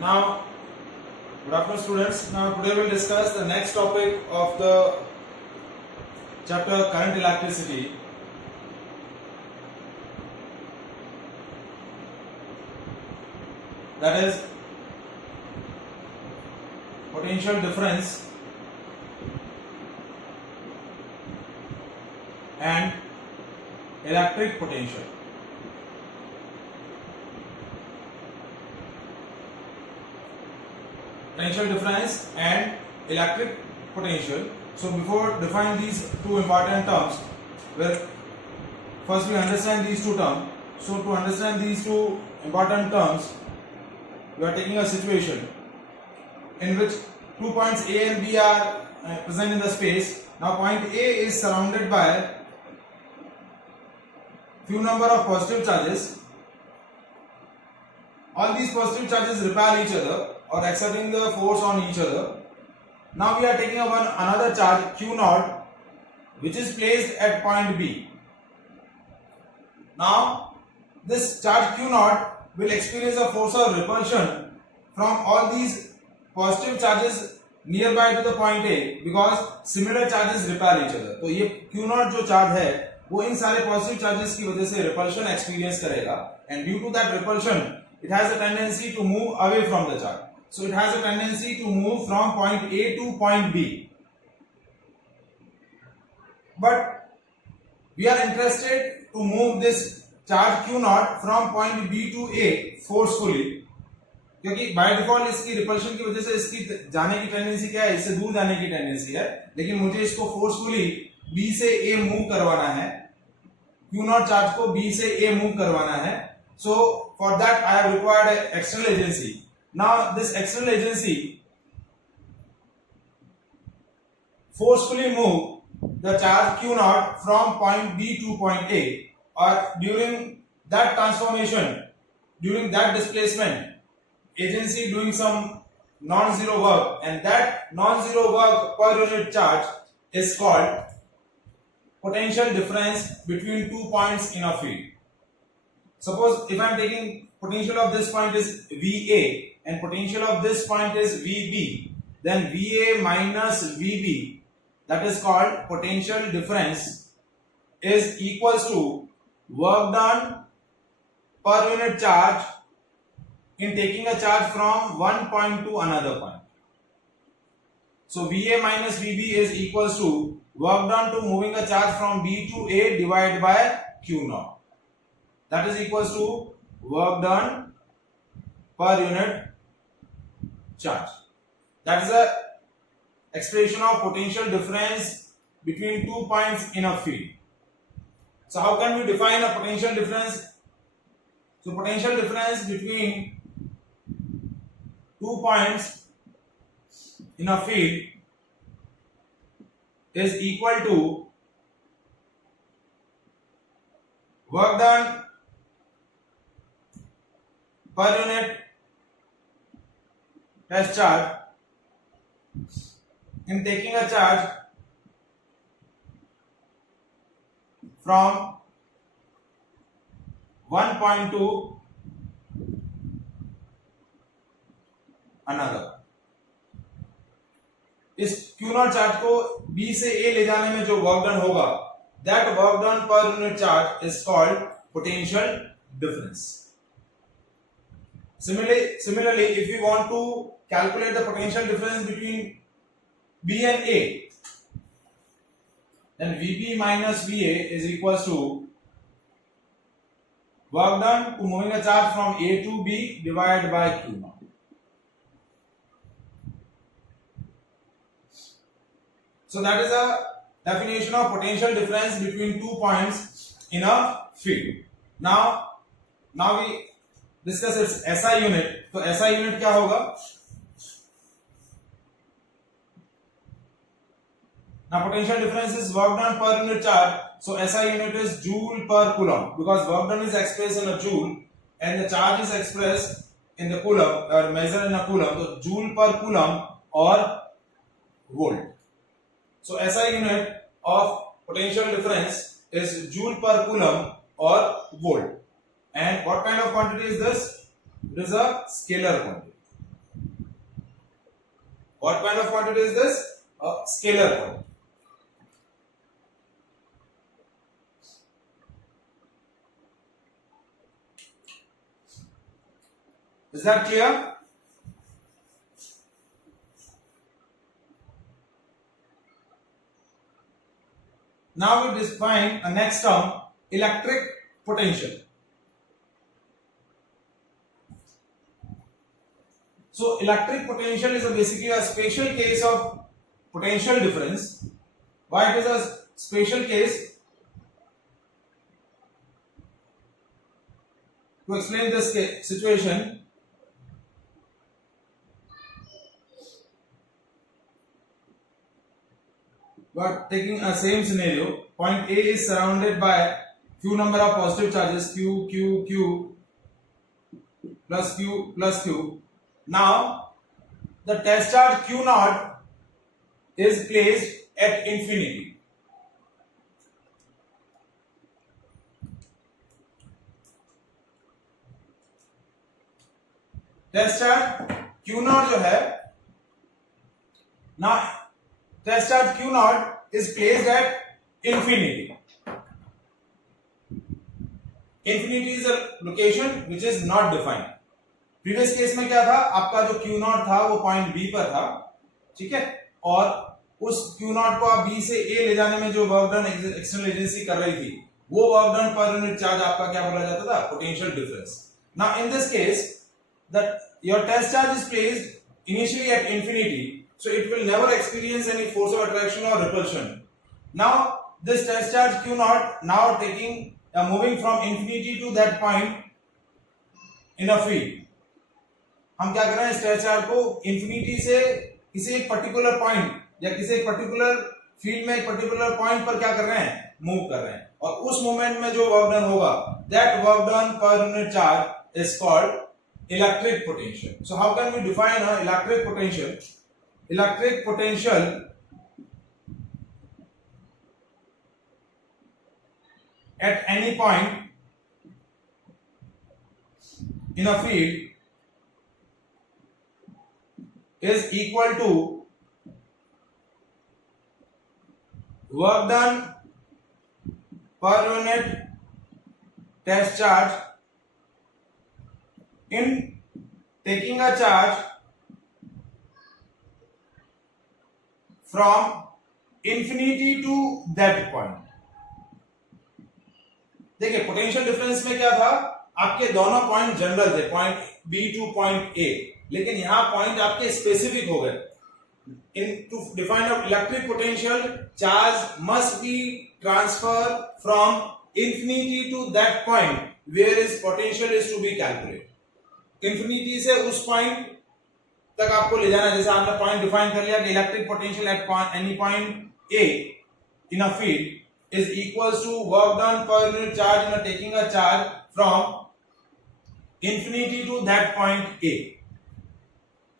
Now, good afternoon, students. Now, today we'll discuss the next topic of the chapter current electricity. That is potential difference and electric potential. Potential difference and electric potential. So before defining these two important terms, well, first we understand these two terms. So to understand these two important terms, we are taking a situation in which 2 points A and B are present in the space. Now point A is surrounded by few number of positive charges. All these positive charges repel each other or exerting the force on each other. Now we are taking another charge Q naught, which is placed at point B. Now this charge Q naught will experience a force of repulsion from all these positive charges nearby to the point A because similar charges repel each other. तो ये Q naught जो charge है वो इन सारे positive charges की वजह से repulsion experience करेगा, and due to that repulsion it has a tendency to move away from the charge. So it has a tendency to move from point A to point B. But we are interested to move this charge Q naught from point B to A forcefully, क्योंकि by default इसकी रिपल्शन की वजह से इसकी जाने की टेंडेंसी क्या है, इससे दूर जाने की टेंडेंसी है, लेकिन मुझे इसको फोर्सफुली B से A मूव करवाना है, Q naught चार्ज को B से A मूव करवाना है. So for that I have required an external agency. Now this external agency forcefully move the charge Q naught from point B to point A, or during that transformation, during that displacement, agency doing some non-zero work, and that non-zero work per unit charge is called potential difference between 2 points in a field. Suppose if I am taking potential of this point is VA and potential of this point is VB, then VA minus VB, that is called potential difference, is equals to work done per unit charge in taking a charge from one point to another point. So VA minus VB is equals to work done to moving a charge from B to A divided by Q naught. That is equals to work done per unit charge. That is the expression of potential difference between 2 points in a field. So how can we define a potential difference? So potential difference between 2 points in a field is equal to work done per unit test charge in taking a charge from one point to another. इस Q naught charge को B से A ले जाने में जो work done होगा, that work done per unit charge is called potential difference. Similarly, if we want to calculate the potential difference between B and A, then VB minus VA is equals to work done to moving a charge from A to B divided by Q naught. So that is a definition of potential difference between 2 points in a field. Now we discuss its SI unit. तो SI unit क्या होगा? Now potential difference is work done per unit charge. So SI unit is joule per coulomb, because work done is expressed in a joule and the charge is expressed in the coulomb or measured in a coulomb. So joule per coulomb or volt. So SI unit of potential difference is joule per coulomb or volt. And what kind of quantity is this? It is a scalar quantity. What kind of quantity is this? A scalar quantity. Is that clear? Now we define a next term, electric potential. So electric potential is basically a special case of potential difference. Why it is a special case? To explain this situation, we are taking a same scenario. Point A is surrounded by Q number of positive charges, Q, Q, Q, plus Q, plus Q. Now, the test charge Q naught is placed at infinity. Test charge Q naught जो है ना, test charge Q naught is placed at infinity. Infinity is a location which is not defined. Previous case में क्या था, आपका जो Q naught था वो पॉइंट B पर था, ठीक है, और उस Q naught को आप B से A ले जाने में जो वर्क डन एक्सटर्नल एजेंसी कर रही थी, वो work done per unit charge आपका क्या बोला जाता था, potential difference. Now in this case that your test charge is placed initially at infinity, so it will never experience any force of attraction or repulsion. Now this test charge Q naught now moving from infinity to that point in a field. हम क्या कर रहे हैं, इस test charge को इंफिनिटी से किसी एक पर्टिकुलर पॉइंट या किसी एक पर्टिकुलर फील्ड में एक पर्टिकुलर पॉइंट पर क्या कर रहे हैं, मूव कर रहे हैं, और उस मोमेंट में जो वर्क डन होगा, that work done per unit charge is called electric potential. So how can we define an electric potential? Electric potential at any point in a field is equal to work done per unit test charge in taking a charge from infinity to that point. देखिए potential difference में क्या था, आपके दोनों point general थे, point B two point A, लेकिन यहां पॉइंट आपके स्पेसिफिक हो गए. In to define an electric potential, charge must be transferred from infinity to that point where its potential is to be calculated. Infinity से उस पॉइंट तक आपको ले जाना है. जैसे आपने पॉइंट डिफाइन कर लिया कि electric potential at any point A in a field is equals to work done per unit charge in taking a charge from infinity to that point A.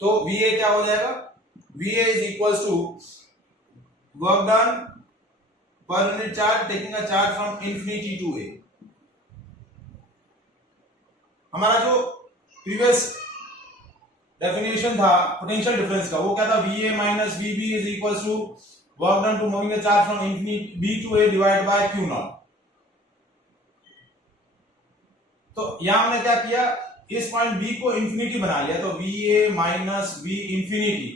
तो VA क्या हो जाएगा, VA is equals to work done per unit charge taking a charge from infinity to A. हमारा जो previous definition था potential difference का, वो क्या था, VA minus VB is equals to work done to moving the charge from infinity B to A divide by Q naught. तो यहां हमने क्या किया, इस पॉइंट B को इंफिनिटी बना लिया, तो VA minus V infinity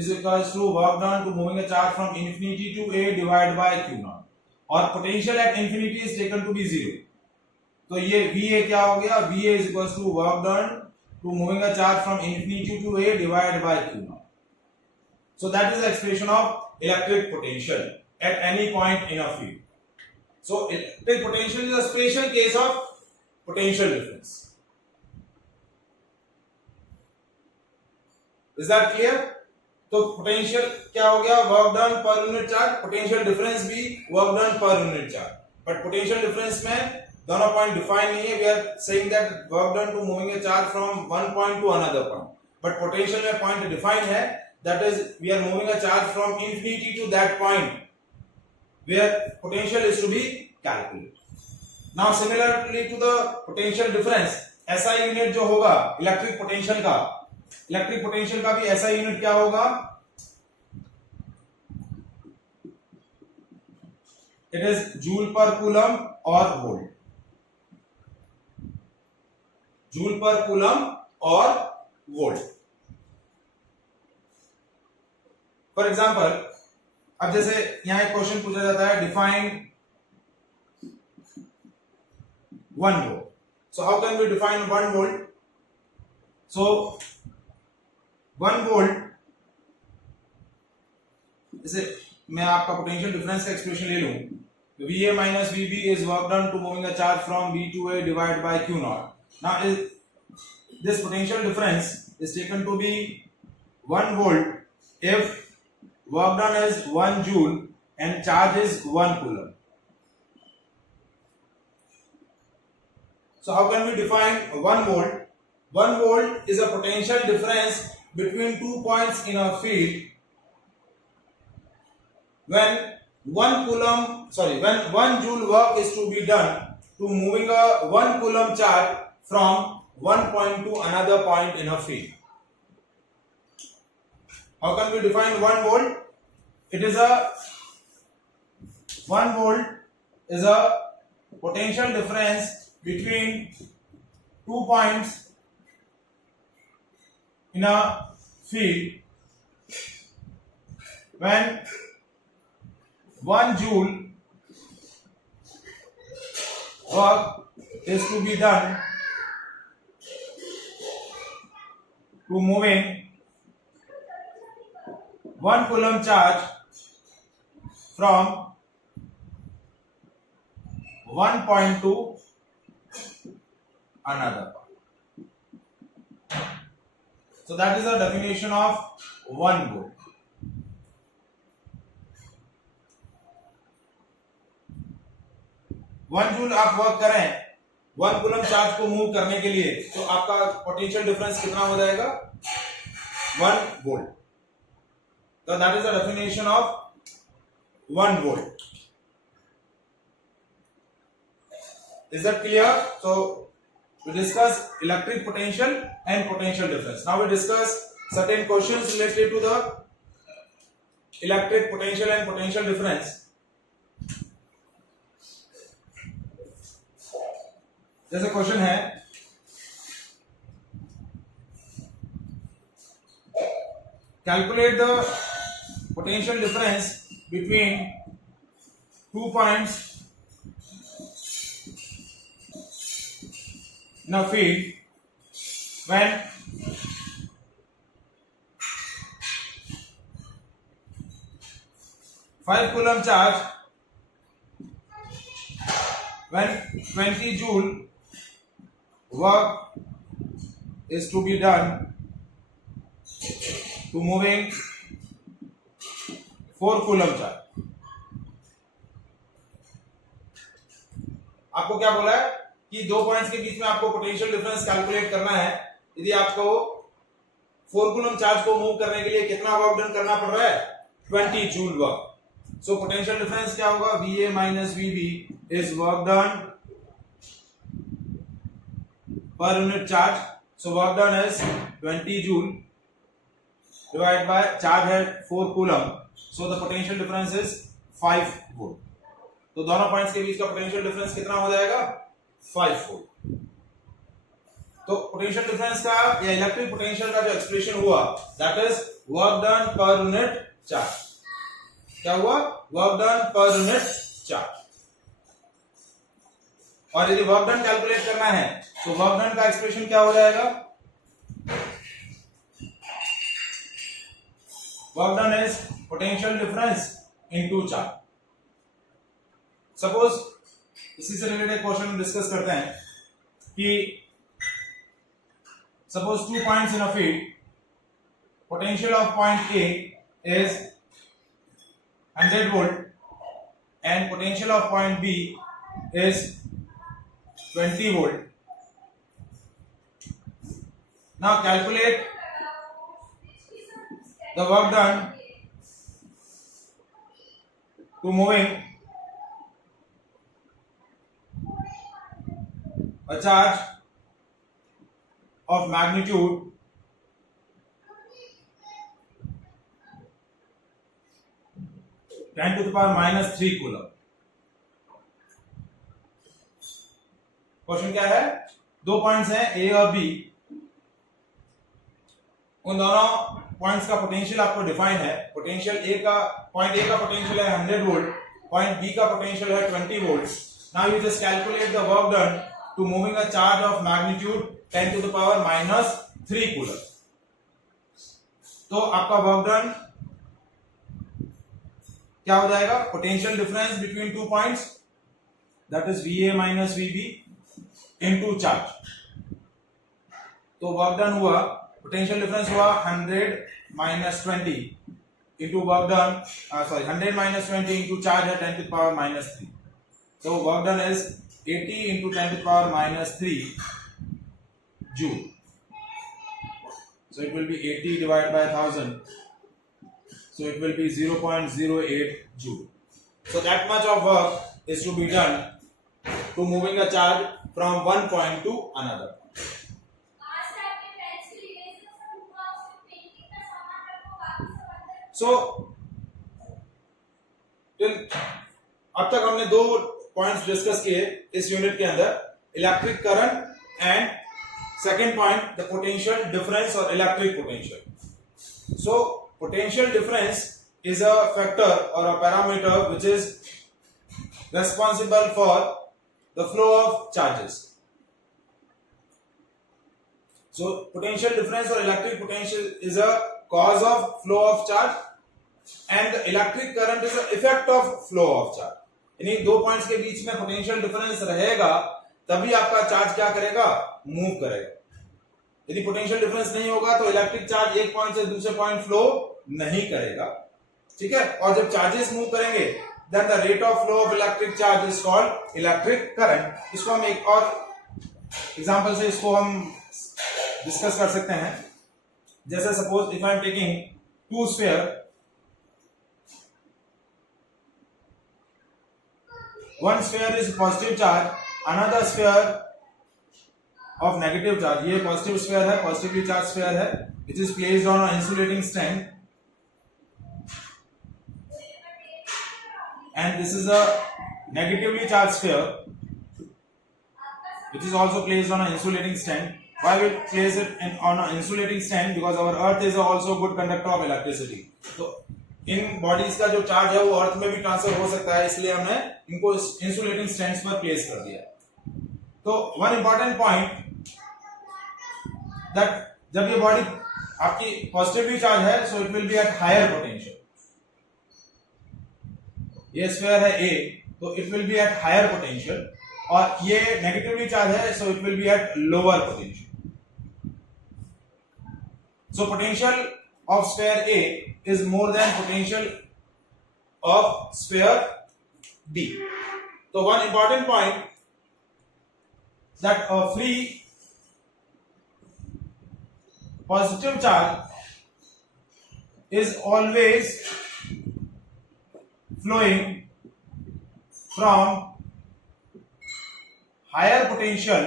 is equals to work done to moving the charge from infinity to A divide by Q naught, और potential at infinity is taken to be 0. तो ये VA क्या हो गया, VA is equals to work done to moving a charge from infinity to A divided by Q naught. So that is the expression of electric potential at any point in a field. So electric potential is a special case of potential difference. Is that clear? तो potential क्या हो गया, work done per unit charge, potential difference भी work done per unit charge. But potential difference में दोनों point define नहीं है. We are saying that work done to moving a charge from one point to another point, but potential में point define है, that is we are moving a charge from infinity to that point where potential is to be calculated. Now similarly to the potential difference, SI unit जो होगा electric potential का भी SI unit क्या होगा, it is joule per coulomb or volt. Joule per coulomb or volt. For example, अब जैसे यहां एक क्वेश्चन पूछा जाता है, डिफाइन 1 volt. So how can we define 1 volt? So 1 volt, जैसे मैं आपका पोटेंशियल डिफरेंस का एक्सप्रेशन ले लूं, VA minus VB is work done to moving a charge from B to A divided by Q naught. Now this potential difference is taken to be 1 volt if work done is 1 joule and charge is 1 coulomb. So how can we define 1 volt? 1 volt is a potential difference between 2 points in a field when 1 joule work is to be done to moving a 1 coulomb charge from one point to another point in a field. How can we define 1 volt? It is 1 volt is a potential difference between 2 points in a field when 1 joule work is to be done to moving 1 coulomb charge from one point to another point. So that is the definition of 1 volt. 1 जूल आप वर्क करें 1 coulomb charge को मूव करने के लिए, तो आपका potential difference कितना हो जाएगा? 1 volt. So that is the definition of 1 volt. Is that clear? So we discuss electric potential and potential difference. Now we discuss certain questions related to the electric potential and potential difference. जैसे क्वेश्चन है, calculate the potential difference between 2 points in a field when 5 coulomb charge, when 20 joule work is to be done to moving 4 coulomb charge. आपको क्या बोला है कि 2 पॉइंट्स के बीच में आपको पोटेंशियल डिफरेंस कैलकुलेट करना है. यदि आपको 4 कूलम चार्ज को मूव करने के लिए कितना वर्क डन करना पड़ रहा है? 20 जूल वर्क. सो पोटेंशियल डिफरेंस क्या होगा? VA minus VB is work done per unit charge. So work done is 20 joule divided by charge है 4 coulomb. So the potential difference is 5 volt. तो दोनों पॉइंट्स के बीच का पोटेंशियल डिफरेंस कितना हो जाएगा? 5 volt. तो पोटेंशियल डिफरेंस का या इलेक्ट्रिक पोटेंशियल का जो एक्सप्रेशन हुआ, that is work done per unit charge. क्या हुआ? Work done per unit charge. और यदि वर्क डन कैलकुलेट करना है तो वर्क डन का एक्सप्रेशन क्या हो जाएगा? Work done is potential difference into charge. Suppose इसी से रिलेटेड क्वेश्चन डिस्कस करते हैं कि सपोज 2 points in a field, potential of point A is 100 volt and potential of point B is 20 volt. Now calculate the work done to moving a charge of magnitude 10 to the power minus 3 coulomb. Question क्या है, दो पॉइंट्स हैं ए और बी, उन दोनों पॉइंट्स का पोटेंशियल आपको डिफाइन है। पोटेंशियल पॉइंट ए का पोटेंशियल है 100 वोल्ट, पॉइंट बी का पोटेंशियल है 20 volt. Now you just calculate the work done to moving a charge of magnitude 10 to the power -3 coulomb. तो आपका वर्क डन क्या हो जाएगा, potential difference between two points that is VA minus VB into charge. तो work done हुआ, potential difference हुआ 100 - 20 into work done, 100 - 20 into charge है 10 to the power -3। तो वर्क डन इज 80 इनटू 10 to the power -3 joule. So it will be 80 divided by 1000. So it will be 0.08 joule. So that much of work is to be done to moving a charge from one point to another. So अब तक हमने दो points discuss किए इस unit के अंदर, electric current and second point the potential difference और electric potential. So potential difference is a factor or a parameter which is responsible for the flow of charges. So potential difference or electric potential is a cause of flow of charge and the electric current is the effect of flow of charge. यानी दो पॉइंट्स के बीच में potential difference रहेगा तभी आपका चार्ज क्या करेगा, मूव करेगा। यदि पोटेंशियल डिफरेंस नहीं होगा तो इलेक्ट्रिक चार्ज एक पॉइंट से दूसरे पॉइंट फ्लो नहीं करेगा, ठीक है। और जब चार्जेस मूव करेंगे then the rate of flow of electric charge is called electric current. इसको हम एक और एग्जांपल से इसको हम डिस्कस कर सकते हैं। जैसे suppose if I am taking two sphere, one sphere is positive charge, another sphere of negative charge. ये पॉजिटिव स्फीयर है, पॉजिटिवली चार्ज स्फीयर है, which is placed on a insulating stand and this is a negatively charged sphere which is also placed on an insulating stand. Why we place it on an insulating stand? Because our earth is also good conductor of electricity. तो in bodies का जो चार्ज है वो अर्थ में भी ट्रांसफर हो सकता है, इसलिए हमने इनको इंसुलेटिंग स्टैंड्स पर प्लेस कर दिया। तो वन इंपॉर्टेंट पॉइंट दैट जब ये बॉडी आपकी पॉजिटिवली चार्ज है so it will be at higher potential. ये स्फीयर है A, तो it will be at higher potential, और ये नेगेटिवली चार्ज है so it will be at lower potential. So potential of sphere A is more than potential of sphere B. So one important point that a free positive charge is always flowing from higher potential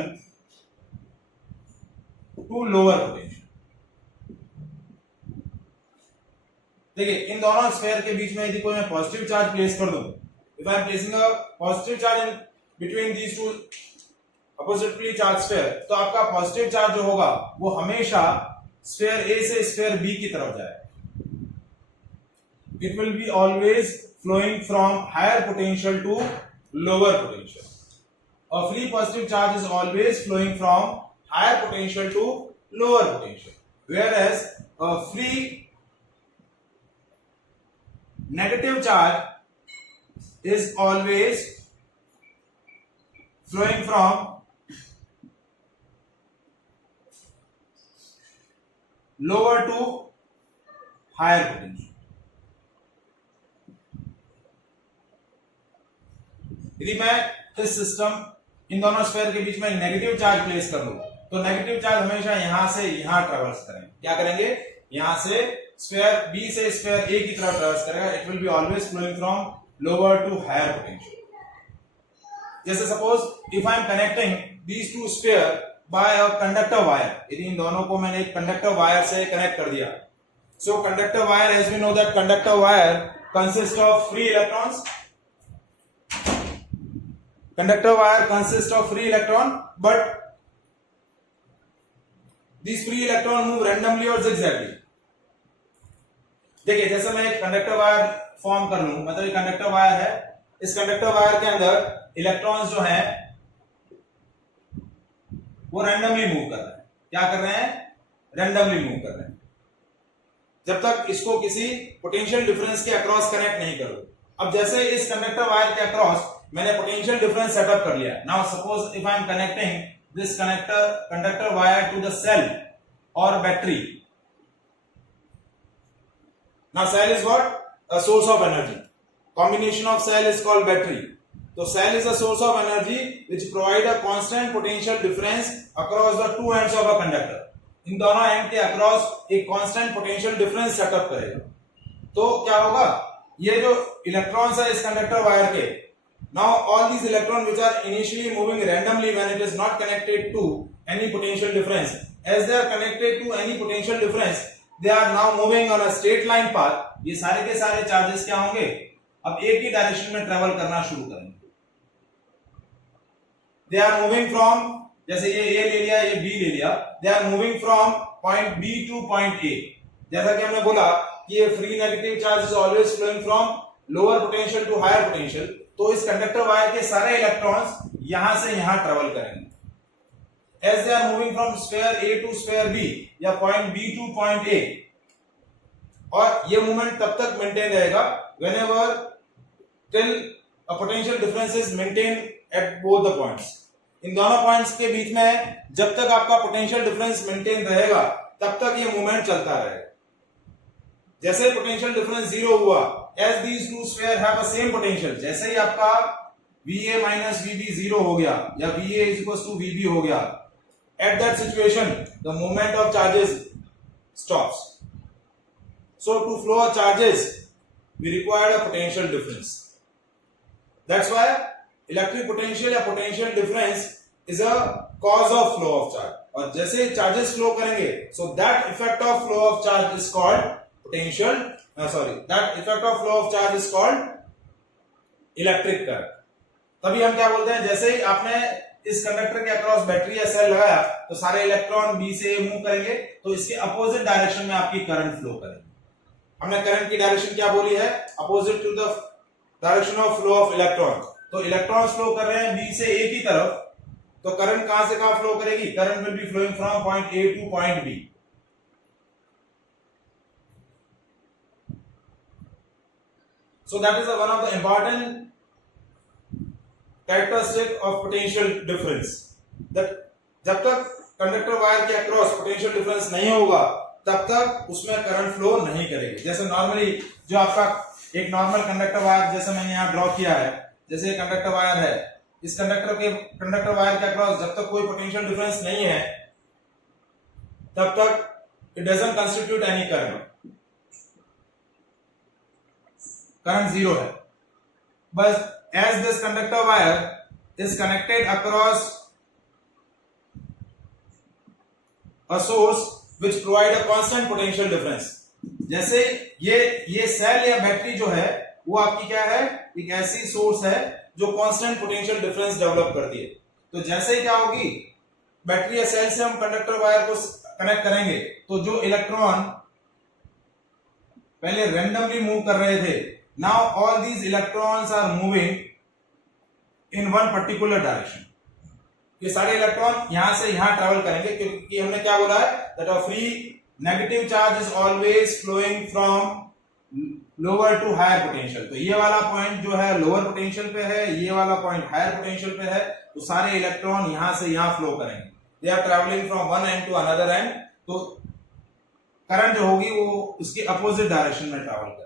to lower potential. देखिए इन दोनों स्फीयर के बीच में यदि कोई मैं positive charge place कर दूं, if I M placing a positive charge in between these two oppositely charge sphere, तो आपका पॉजिटिव चार्ज जो होगा वो हमेशा स्फीयर ए से स्फीयर बी की तरफ जाएगा। It will be always flowing from higher potential to lower potential. A free positive charge is always flowing from higher potential to lower potential, whereas a free negative charge is always flowing from lower to higher potential. यदि मैं इस system in दोनों स्फीयर के बीच में negative charge place कर लूं तो negative charge हमेशा यहां से यहां ट्रेवर्स करेंगे। क्या करेंगे, यहां से स्फीयर बी से स्फीयर ए की तरफ ट्रेवर्स करेगा। It will be always flowing from lower to higher potential. जैसे suppose if I am connecting these two sphere by a conductor wire, यदि इन दोनों को मैंने एक कंडक्टर वायर से कनेक्ट कर दिया, so conductor wire, as we know that conductor wire consist of free electrons conductor wire consists of free electron, but these free electron move randomly or zigzagly. देखिए जैसे मैं एक कंडक्टर वायर फॉर्म कर लूं, मतलब एक कंडक्टर वायर है, इस कंडक्टर वायर के अंदर इलेक्ट्रॉन्स जो हैं वो रैंडमली मूव कर रहे हैं। क्या कर रहे हैं? रैंडमली मूव कर रहे हैं, जब तक इसको किसी पोटेंशियल डिफरेंस के अक्रॉस कनेक्ट नहीं करो। अब जैसे इस कंडक्टर वायर के अक्रॉस मैंने पोटेंशियल डिफरेंस सेटअप कर लिया। Now suppose if I am connecting this conductor wire to the cell or battery. Now cell is what? A source of energy. Combination of cell is called battery. So cell is a source of energy which provide a constant potential difference across the two ends of a conductor. इन दोनों एंड के अक्रॉस एक constant potential difference setup करेगा। तो क्या होगा? ये जो इलेक्ट्रॉन्स है इस कंडक्टर वायर के, now all these electrons which are initially moving randomly when it is not connected to any potential difference, as they are connected to any potential difference, they are now moving on a straight line path. ये सारे के सारे चार्जेस क्या होंगे? अब एक ही डायरेक्शन में ट्रेवल करना शुरू करेंगे। They are moving from, जैसे ये A ले लिया, ये B ले लिया, they are moving from point B to point A. जैसा कि हमने बोला कि ये free negative charge is always flowing from lower potential to higher potential, तो इस कंडक्टर वायर के सारे इलेक्ट्रॉन्स यहां से यहां ट्रेवल करेंगे। As they are moving from sphere A to sphere B या point B to point A, और ये मूवमेंट तब तक मेंटेन रहेगा whenever till a potential difference is maintain at both the points. इन दोनों पॉइंट्स के बीच में जब तक आपका पोटेंशियल डिफरेंस मेंटेन रहेगा तब तक ये मूवमेंट चलता रहेगा। जैसे पोटेंशियल डिफरेंस जीरो हुआ, as these two sphere have a same potential, जैसे ही आपका VA minus VB जीरो हो गया या VA is equals to VB हो गया, at that situation the movement of charges stops. So to flow charges we require a potential difference. That's why electric potential या potential difference is a cause of flow of charge. और जैसे charges flow करेंगे, so that effect of flow of charge is called potential. That effect of flow of charge is called electric current. तभी हम क्या बोलते हैं, जैसे ही आपने इस कंडक्टर के अक्रॉस बैटरी या सेल लगाया तो सारे इलेक्ट्रॉन बी से मूव करेंगे, तो इसके अपोजिट डायरेक्शन में आपकी करंट फ्लो करेगी। हमने करंट की डायरेक्शन क्या बोली है? Opposite to the direction of flow of electron. तो इलेक्ट्रॉन फ्लो कर रहे हैं बी से ए की तरफ, तो करंट कहां से कहां फ्लो करेगी? Current will be flowing from point A to point B. So that is one of the important characteristic of potential difference. That जब तक कंडक्टर वायर के अक्रॉस पोटेंशियल डिफरेंस नहीं होगा तब तक उसमें करंट फ्लो नहीं करेगी। जैसे नॉर्मली जो आपका एक नॉर्मल कंडक्टर वायर जैसे मैंने यहाँ ड्रॉ किया है, जैसे ये कंडक्टर वायर है, इस कंडक्टर वायर के अक्रॉस जब तक कोई पोटेंशियल डिफरेंस नहीं है तब तक it doesn't constitute any current, current zero है। बस as this conductor wire is connected across a source which provide a constant potential difference, जैसे ये सेल या बैटरी जो है वो आपकी क्या है? एक ऐसी सोर्स है जो कांस्टेंट पोटेंशियल डिफरेंस डेवलप करती है। तो जैसे ही क्या होगी, बैटरी या सेल से हम कंडक्टर वायर को कनेक्ट करेंगे तो जो इलेक्ट्रॉन पहले रैंडमली मूव कर रहे थे, now all these electrons are moving in one particular direction. ये सारे इलेक्ट्रॉन यहां से यहां ट्रेवल करेंगे, क्योंकि हमने क्या बोला है that a free negative charge is always flowing from lower to higher potential. तो ये वाला पॉइंट जो है लोअर पोटेंशियल पे है, ये वाला पॉइंट हायर पोटेंशियल पे है, तो सारे इलेक्ट्रॉन यहां से यहां फ्लो करेंगे। They are travelling from one end to another end, तो करंट जो होगी वो उसके अपोजिट डायरेक्शन में ट्रेवल करेगी।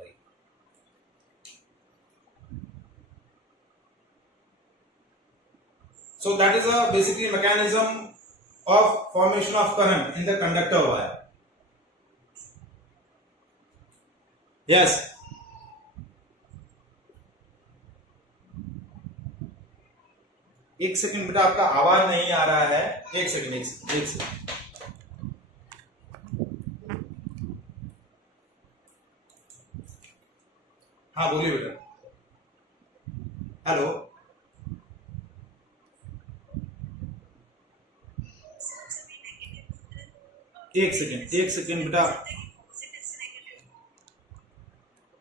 So that is a basically mechanism of formation of current in the conductor wire. Yes. एक सेकंड बेटा, आपका आवाज नहीं आ रहा है। एक सेकंड। हाँ बोलिए बेटा। हेलो। एक सेकेंड बेटा,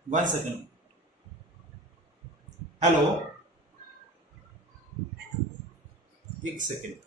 1 सेकेंड। हेलो, एक सेकेंड।